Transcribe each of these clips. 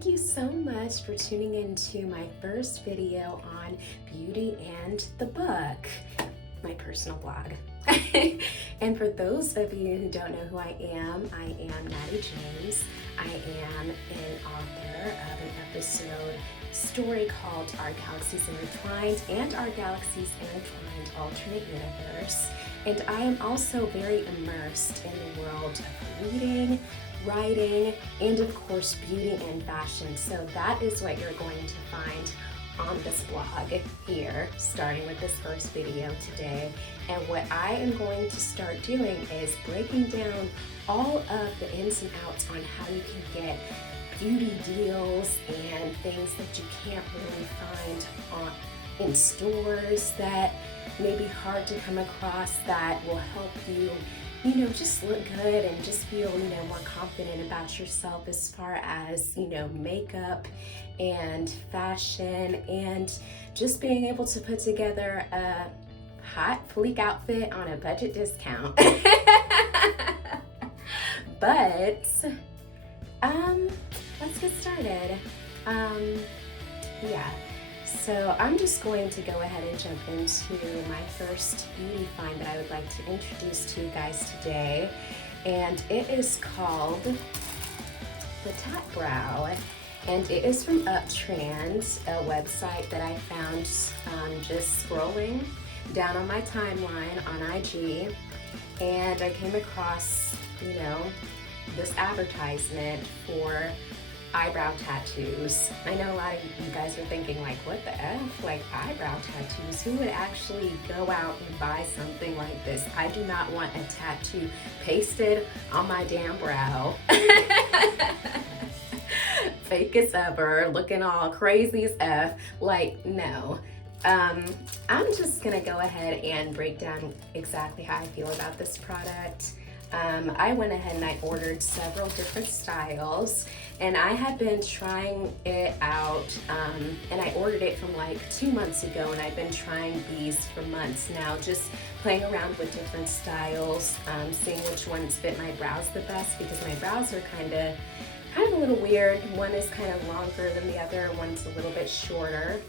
Thank you so much for tuning into my first video on Beauty and the Book, my personal blog. And for those of you who don't know who I am Natty James. I am an author of an episode story called Our Galaxies Intertwined and Our Galaxies Intertwined Alternate Universe. And I am also very immersed in the world of reading, writing, and of course beauty and fashion. So that is what you're going to find on this blog here, starting with this first video today. And what I am going to start doing is breaking down all of the ins and outs on how you can get beauty deals and things that you can't really find in stores that may be hard to come across, that will help you, just look good and just feel, more confident about yourself as far as, makeup and fashion, and just being able to put together a hot fleek outfit on a budget discount. But let's get started. So I'm just going to go ahead and jump into my first beauty find that I would like to introduce to you guys today. And it is called the Eyebrow. And it is from Uptrend, a website that I found just scrolling down on my timeline on IG. And I came across, this advertisement for eyebrow tattoos. I know a lot of you guys are thinking like, what the F? Like eyebrow tattoos? Who would actually go out and buy something like this? I do not want a tattoo pasted on my damn brow. Fake as ever, looking all crazy as F. Like, no. I'm just gonna go ahead and break down exactly how I feel about this product. I went ahead and I ordered several different styles, and I had been trying it out, and I ordered it from like 2 months ago, and I've been trying these for months now, just playing around with different styles, seeing which ones fit my brows the best, because my brows are kind of a little weird. One is kind of longer than the other, one's a little bit shorter.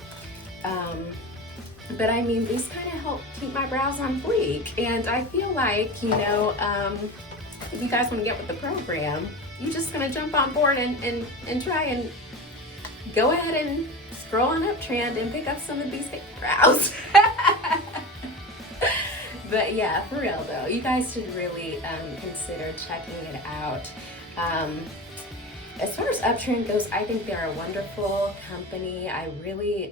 But I mean, these kind of help keep my brows on fleek, and I feel like, if you guys want to get with the program, you're just gonna jump on board and try and go ahead and scroll on Uptrend and pick up some of these fake brows. But yeah, for real though, you guys should really consider checking it out. As far as Uptrend goes, I think they're a wonderful company. I really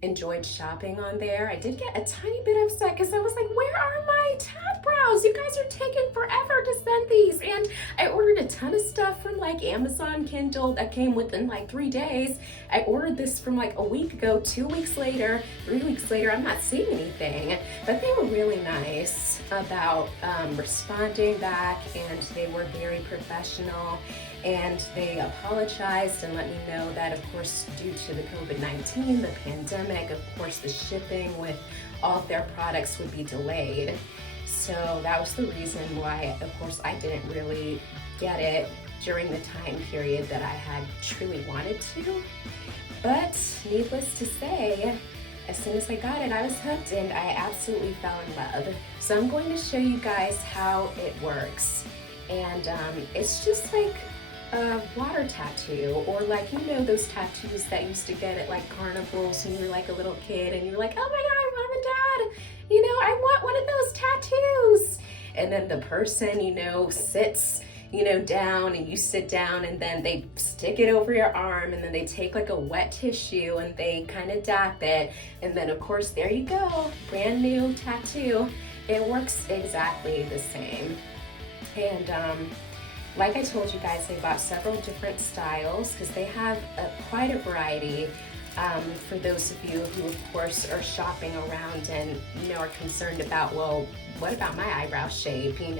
enjoyed shopping on there. I did get a tiny bit upset because I was like, where are my tat brows? You guys are taking forever to send these. And I ordered a ton of stuff from like Amazon Kindle that came within like 3 days. I ordered this from like a week ago, 2 weeks later, 3 weeks later, I'm not seeing anything. But they were really nice about responding back, and they were very professional. And they apologized and let me know that, of course, due to the COVID-19, the pandemic, of course, the shipping with all of their products would be delayed. So that was the reason why, of course, I didn't really get it during the time period that I had truly wanted to. But needless to say, as soon as I got it, I was hooked, and I absolutely fell in love. So I'm going to show you guys how it works. And it's just like a water tattoo, or like, those tattoos that used to get at like carnivals when you were like a little kid and you're like, oh my god, mom and dad, I want one of those tattoos. And then the person, sits, down, and you sit down, and then they stick it over your arm, and then they take like a wet tissue and they kind of dap it, and then of course there you go, brand new tattoo. It works exactly the same. And like I told you guys, they bought several different styles because they have quite a variety for those of you who, of course, are shopping around and, are concerned about, well, what about my eyebrow shape? Mine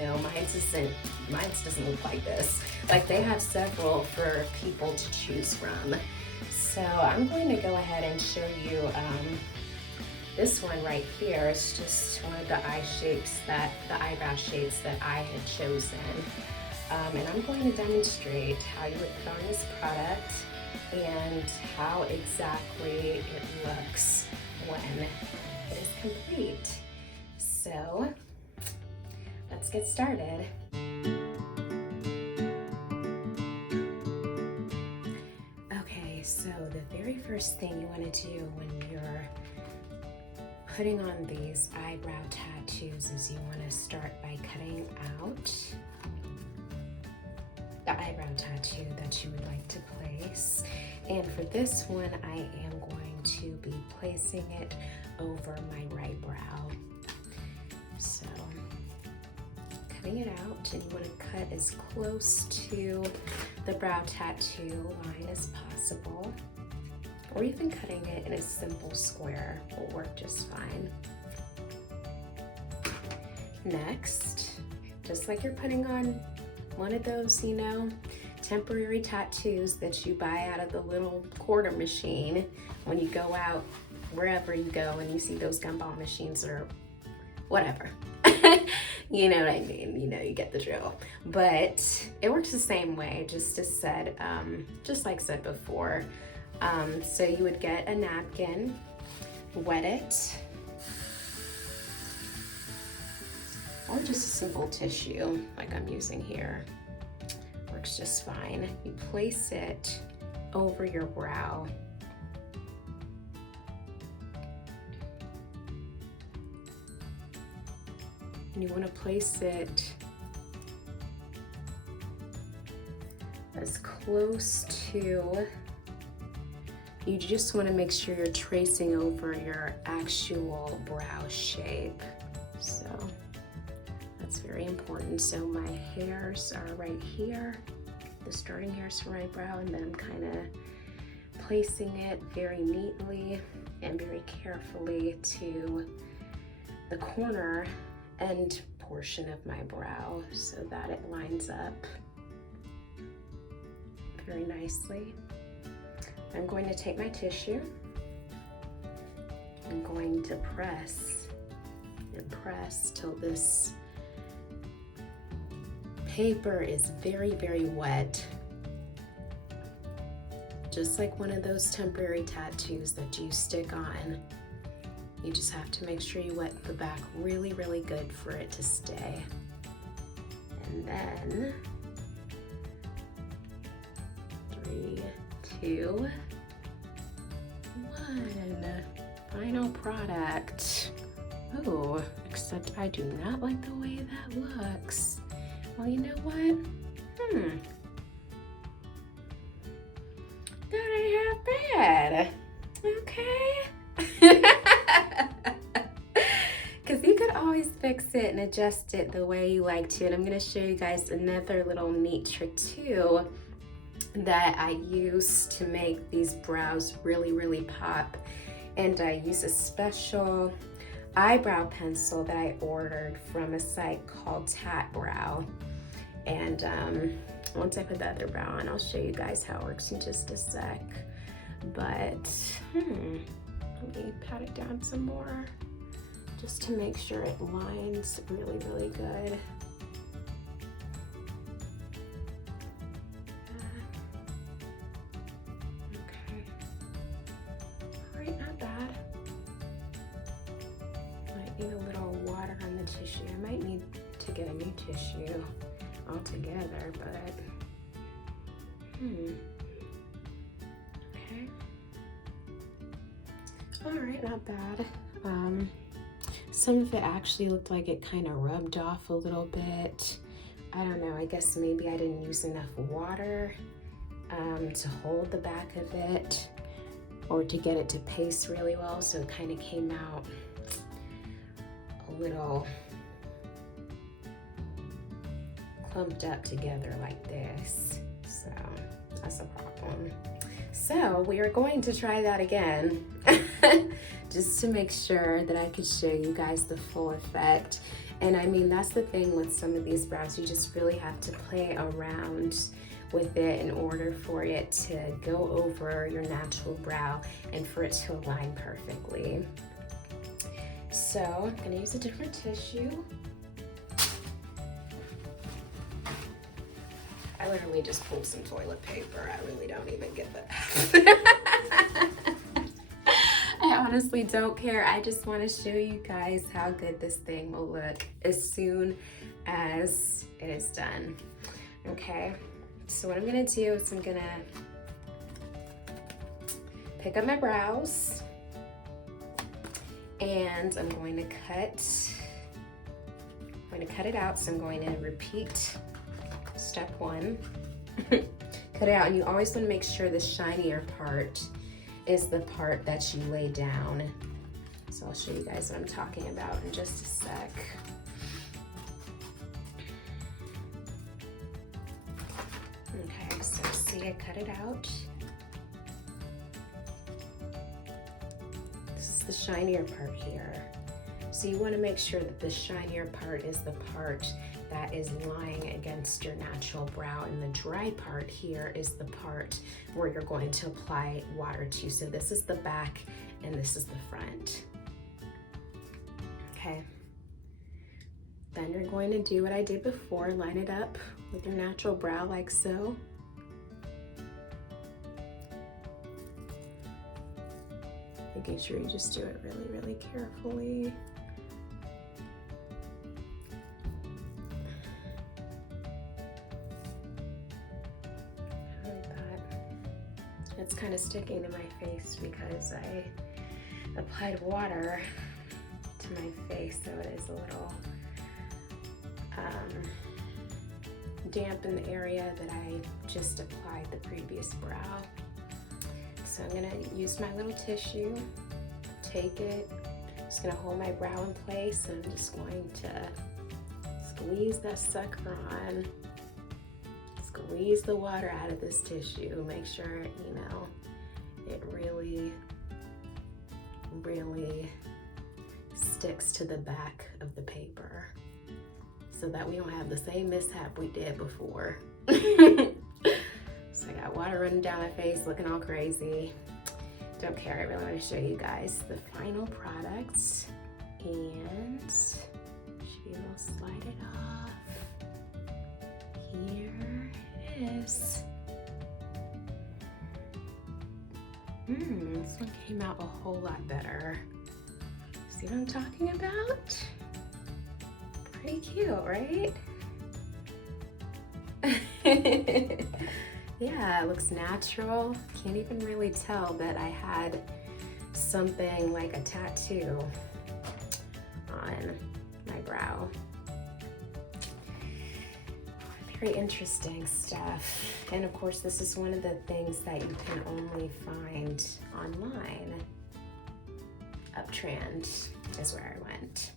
doesn't look like this. Like, they have several for people to choose from. So I'm going to go ahead and show you this one right here. It's just one of the eyebrow shapes that I had chosen. And I'm going to demonstrate how you would put on this product. and how exactly it looks when it is complete. So let's get started. Okay, so the very first thing you want to do when you're putting on these eyebrow tattoos is you want to start by cutting out the eyebrow tattoo that you would like to place. And for this one, I am going to be placing it over my right brow. So cutting it out, and you want to cut as close to the brow tattoo line as possible, or even cutting it in a simple square will work just fine. Next, just like you're putting on one of those, you know, temporary tattoos that you buy out of the little quarter machine when you go out wherever you go and you see those gumball machines or whatever. You know what I mean, you know, you get the drill. But it works the same way, just as said, just like said before. So you would get a napkin, wet it, or just a simple tissue like I'm using here. Works just fine. You place it over your brow. And you want to place it as close to, you just want to make sure you're tracing over your actual brow shape. So that's very important. So my hairs are right here, the starting hairs for my brow, and then I'm kind of placing it very neatly and very carefully to the corner end portion of my brow so that it lines up very nicely. I'm going to take my tissue. I'm going to press and press till this paper is very, very wet. Just like one of those temporary tattoos that you stick on. You just have to make sure you wet the back really, really good for it to stay. And then 3, 2, 1. Final product. Oh, except I do not like the way that looks. Well, you know what? That ain't half bad. Okay. Because you could always fix it and adjust it the way you like to. And I'm going to show you guys another little neat trick too that I use to make these brows really, really pop. And I use a special eyebrow pencil that I ordered from a site called Eyebrow. And once I put the other brow on, I'll show you guys how it works in just a sec. But let me pat it down some more just to make sure it lines really, really good. Okay. All right, not bad. Might need a little water on the tissue. I might need to get a new tissue altogether, but okay. All right, not bad. Some of it actually looked like it kind of rubbed off a little bit. I don't know, I guess maybe I didn't use enough water to hold the back of it or to get it to paste really well, so it kind of came out a little clumped up together like this. So that's a problem. So we are going to try that again just to make sure that I could show you guys the full effect. And I mean, that's the thing with some of these brows, you just really have to play around with it in order for it to go over your natural brow and for it to align perfectly. So I'm gonna use a different tissue. I I literally just pulled some toilet paper. I really don't even give it. I honestly don't care. I just want to show you guys how good this thing will look as soon as it is done. Okay, so what I'm gonna do is I'm gonna pick up my brows and I'm going to cut it out. So I'm going to repeat step 1. Cut it out, and you always want to make sure the shinier part is the part that you lay down. So I'll show you guys what I'm talking about in just a sec. Okay, so see, I cut it out. This is the shinier part here. So you want to make sure that the shinier part is the part that is lying against your natural brow, and the dry part here is the part where you're going to apply water to. So this is the back and this is the front. Okay. Then you're going to do what I did before, line it up with your natural brow like so. Making sure you just do it really, really carefully. It's kind of sticking to my face because I applied water to my face, so it is a little damp in the area that I just applied the previous brow. So I'm gonna use my little tissue, take it, just gonna hold my brow in place, and I'm just going to squeeze that sucker on. Squeeze the water out of this tissue. Make sure, you know, it really, really sticks to the back of the paper so that we don't have the same mishap we did before. So I got water running down my face, looking all crazy. Don't care, I really want to show you guys the final product. And she will slide it off. Here it is. This one came out a whole lot better. See what I'm talking about? Pretty cute, right? Yeah, it looks natural. Can't even really tell that I had something like a tattoo on my brow. Very interesting stuff. And of course, this is one of the things that you can only find online. Uptrend is where I went.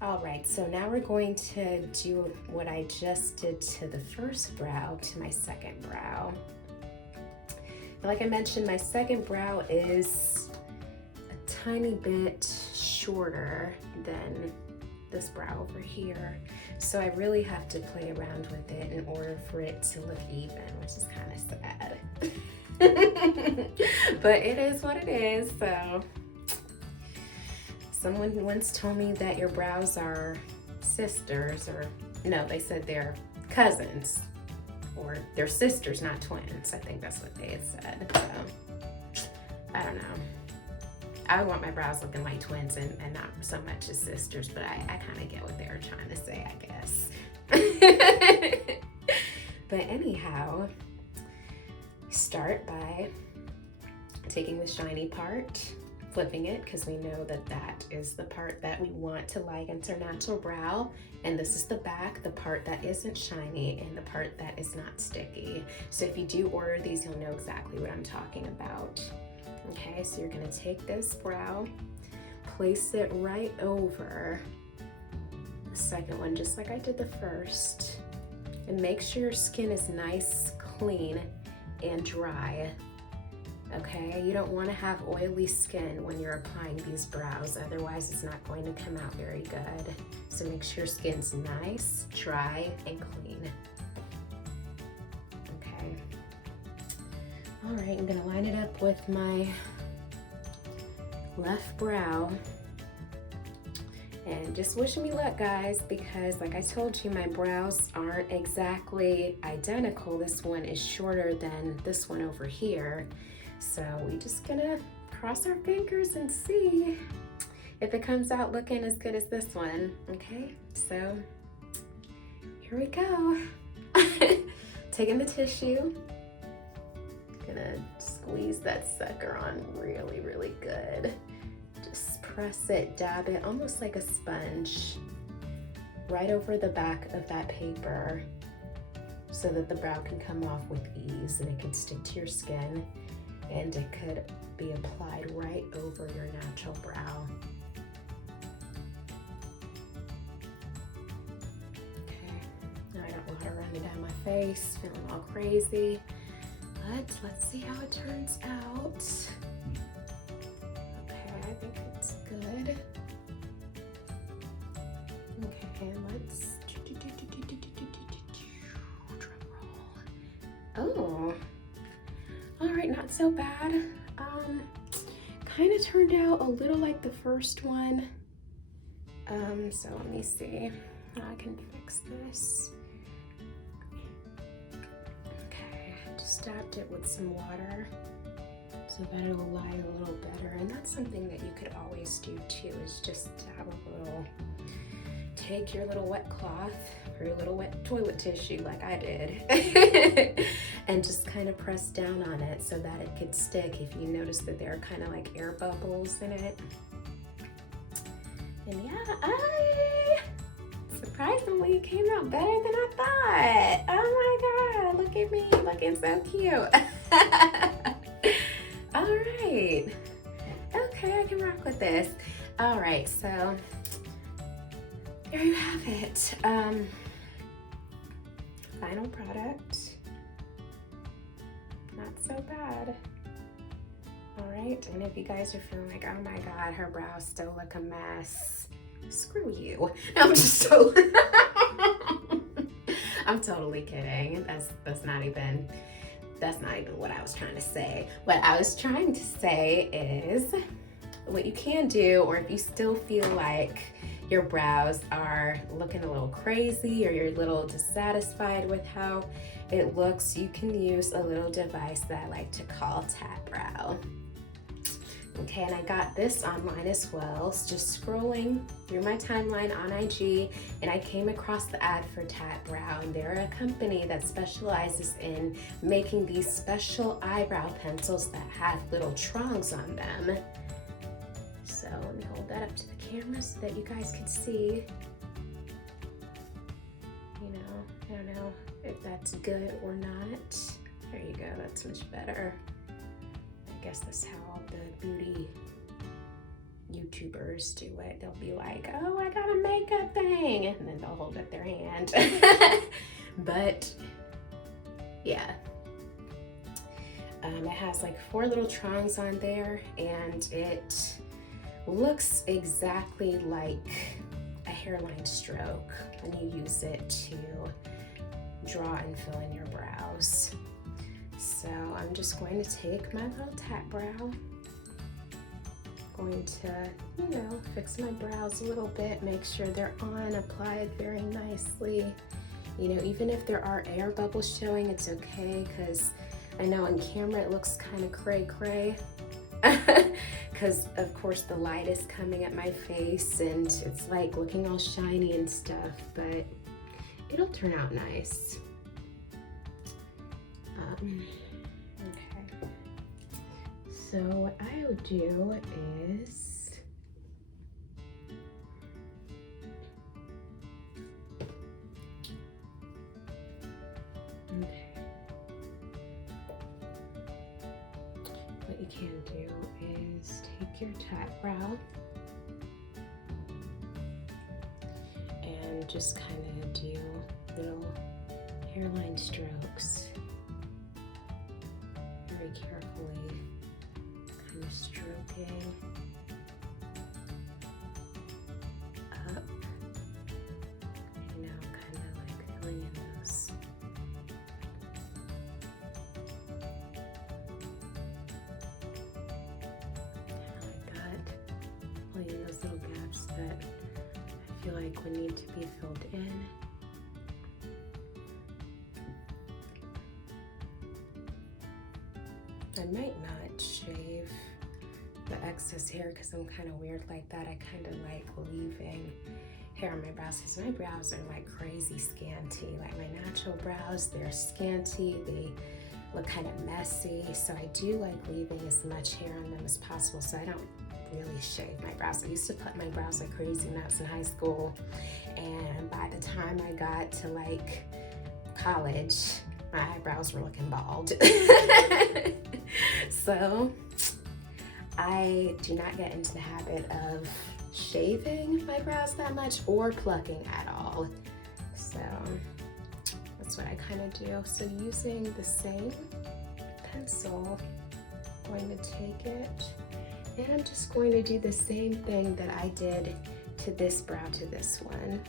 All right, so now we're going to do what I just did to the first brow to my second brow. Like I mentioned, my second brow is a tiny bit shorter than this brow over here. So I really have to play around with it in order for it to look even, which is kind of sad. But it is what it is, so. Someone once told me that your brows are sisters, or no, they said they're cousins, or they're sisters, not twins. I think that's what they had said, so I don't know. I would want my brows looking like twins and not so much as sisters, but I kind of get what they were trying to say, I guess. But anyhow, start by taking the shiny part, flipping it, because we know that that is the part that we want to lie against our natural brow, and this is the back, the part that isn't shiny and the part that is not sticky. So if you do order these, you'll know exactly what I'm talking about. Okay, so you're gonna take this brow, place it right over the second one, just like I did the first, and make sure your skin is nice, clean, and dry. Okay, you don't want to have oily skin when you're applying these brows, otherwise it's not going to come out very good. So make sure your skin's nice, dry, and clean. Okay. All right, I'm gonna line it up with my left brow, And just wish me luck, guys, because like I told you, my brows aren't exactly identical. This one is shorter than this one over here. So we just gonna cross our fingers and see if it comes out looking as good as this one. Okay, so here we go. Taking the tissue, gonna squeeze that sucker on really, really good. Just press it, dab it, almost like a sponge, right over the back of that paper so that the brow can come off with ease and it can stick to your skin and it could be applied right over your natural brow. Okay, now I got water running down my face, feeling all crazy, but let's see how it turns out. I think it's good. Okay, let's drum roll. Oh, all right, not so bad. Kind of turned out a little like the first one. So let me see how I can fix this. Okay, just dabbed it with some water, so that it'll lie a little better. And that's something that you could always do too, is just have a little, take your little wet cloth or your little wet toilet tissue like I did and just kind of press down on it so that it could stick if you notice that there are kind of like air bubbles in it. And yeah, surprisingly it came out better than I thought. Oh my God, look at me looking so cute. All right, okay, I can rock with this. All right, so there you have it. Final product, not so bad. All right, and if you guys are feeling like, oh my God, her brows still look a mess, screw you. I'm just so, I'm totally kidding. That's not even what I was trying to say. What I was trying to say is what you can do, or if you still feel like your brows are looking a little crazy or you're a little dissatisfied with how it looks, you can use a little device that I like to call Tap Brow. Okay, and I got this online as well. It's just scrolling through my timeline on IG, and I came across the ad for Tap Brow, and they're a company that specializes in making these special eyebrow pencils that have little prongs on them. So let me hold that up to the camera so that you guys can see. You know, I don't know if that's good or not. There you go, that's much better. I guess that's how all the beauty YouTubers do it. They'll be like, oh, I got a makeup thing, and then they'll hold up their hand. But yeah, it has like 4 little prongs on there, and it looks exactly like a hairline stroke when you use it to draw and fill in your brows. So I'm just going to take my little Tap Brow, going to, you know, fix my brows a little bit, make sure they're on, applied very nicely. You know, even if there are air bubbles showing, it's okay, because I know on camera it looks kind of cray-cray. Because of course the light is coming at my face and it's like looking all shiny and stuff, but it'll turn out nice. Okay, so what I would do is what you can do is take your Tap Brow and just kind of do little hairline strokes very carefully, kind of stroking up, and now kind of like filling in those filling in those little gaps that feel like would need to be filled in. I might not shave the excess hair because I'm kind of weird like that. I kind of like leaving hair on my brows because my brows are like crazy scanty. Like my natural brows, they're scanty, they look kind of messy. So I do like leaving as much hair on them as possible, so I don't really shave my brows. I used to put my brows like crazy when I was in high school, and by the time I got to like college, my eyebrows were looking bald. So I do not get into the habit of shaving my brows that much or plucking at all. So that's what I kind of do. So using the same pencil, I'm going to take it and I'm just going to do the same thing that I did to this brow to this one.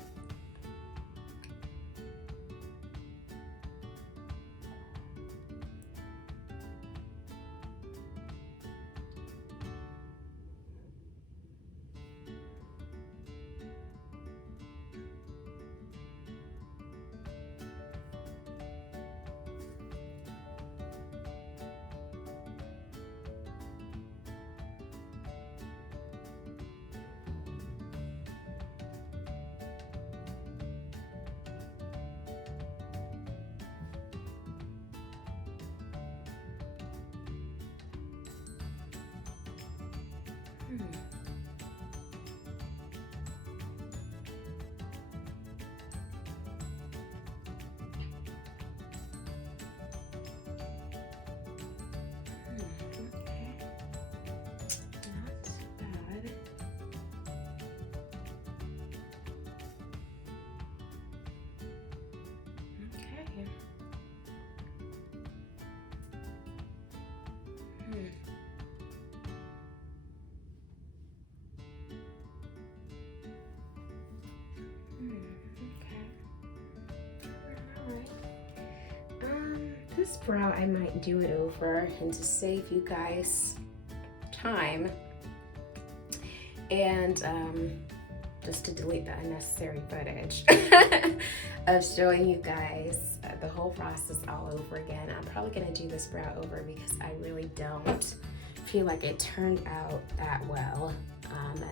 This brow, I might do it over, and to save you guys time and just to delete the unnecessary footage of showing you guys the whole process all over again, I'm probably gonna do this brow over because I really don't feel like it turned out that well.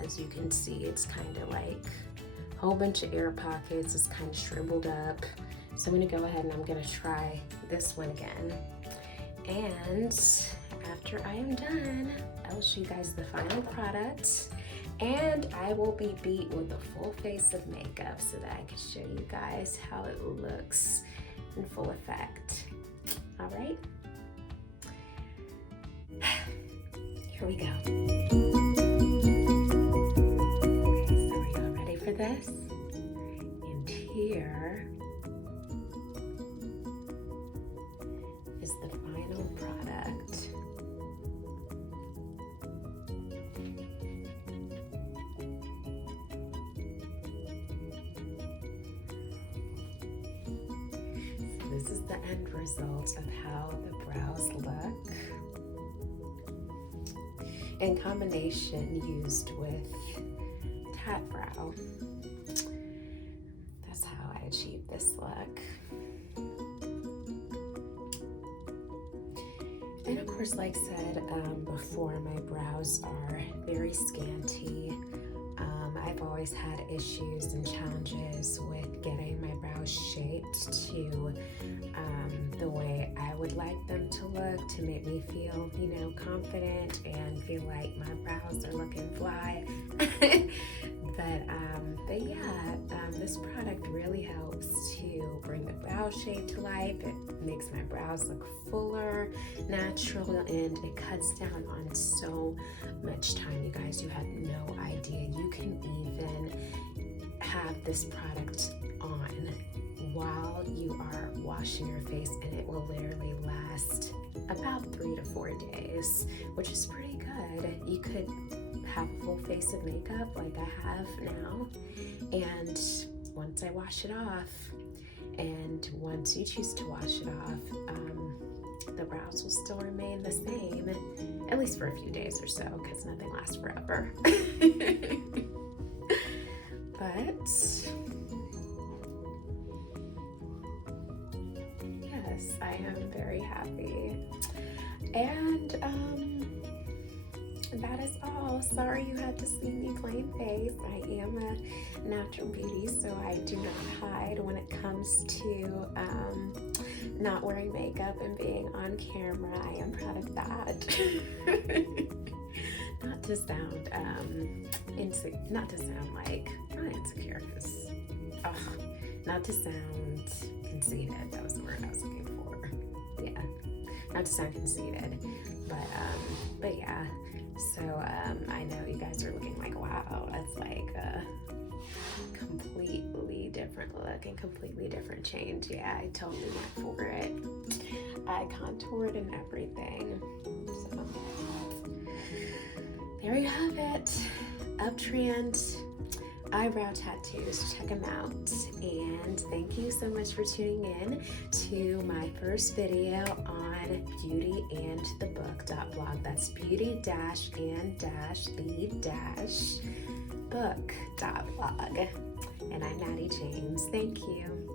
As you can see, it's kind of like a whole bunch of air pockets, it's kind of shriveled up. So I'm gonna go ahead and I'm gonna try this one again. And after I am done, I will show you guys the final product, and I will be beat with a full face of makeup so that I can show you guys how it looks in full effect. All right, here we go. Okay, so are y'all ready for this? And here is the final product. So this is the end result of how the brows look in combination used with Tat Brow. That's how I achieved this look. And of course, like I said before, my brows are very scanty. I've always had issues and challenges with getting my brows shaped to the way I would like them to look, to make me feel, you know, confident and feel like my brows are looking fly. But yeah, this product really helps to bring the brow shape to life. It makes my brows look fuller, natural, and it cuts down on so much time, you guys. You have no idea. You can even have this product on while you are washing your face, and it will literally last about 3 to 4 days, which is pretty good. You could have a full face of makeup like I have now, and once I wash it off, and once you choose to wash it off, the brows will still remain the same, at least for a few days or so, because nothing lasts forever. But yes, I am very happy. And that is all. Sorry you had to see me plain face. I am a natural beauty, so I do not hide when it comes to not wearing makeup and being on camera. I am proud of that. Not to sound not to sound like not insecure, because not to sound conceited. That was the word I was looking for. Yeah, not to sound conceited, but yeah. So I know you guys are looking like, wow, that's like a completely different look and completely different change. Yeah, I totally went for it. I contoured and everything. So there you have it. Uptrend eyebrow tattoos. Check them out. And thank you so much for tuning in to my first video on beauty-and-the-book.blog. That's beauty-and-the-book.blog. And I'm Maddie James. Thank you.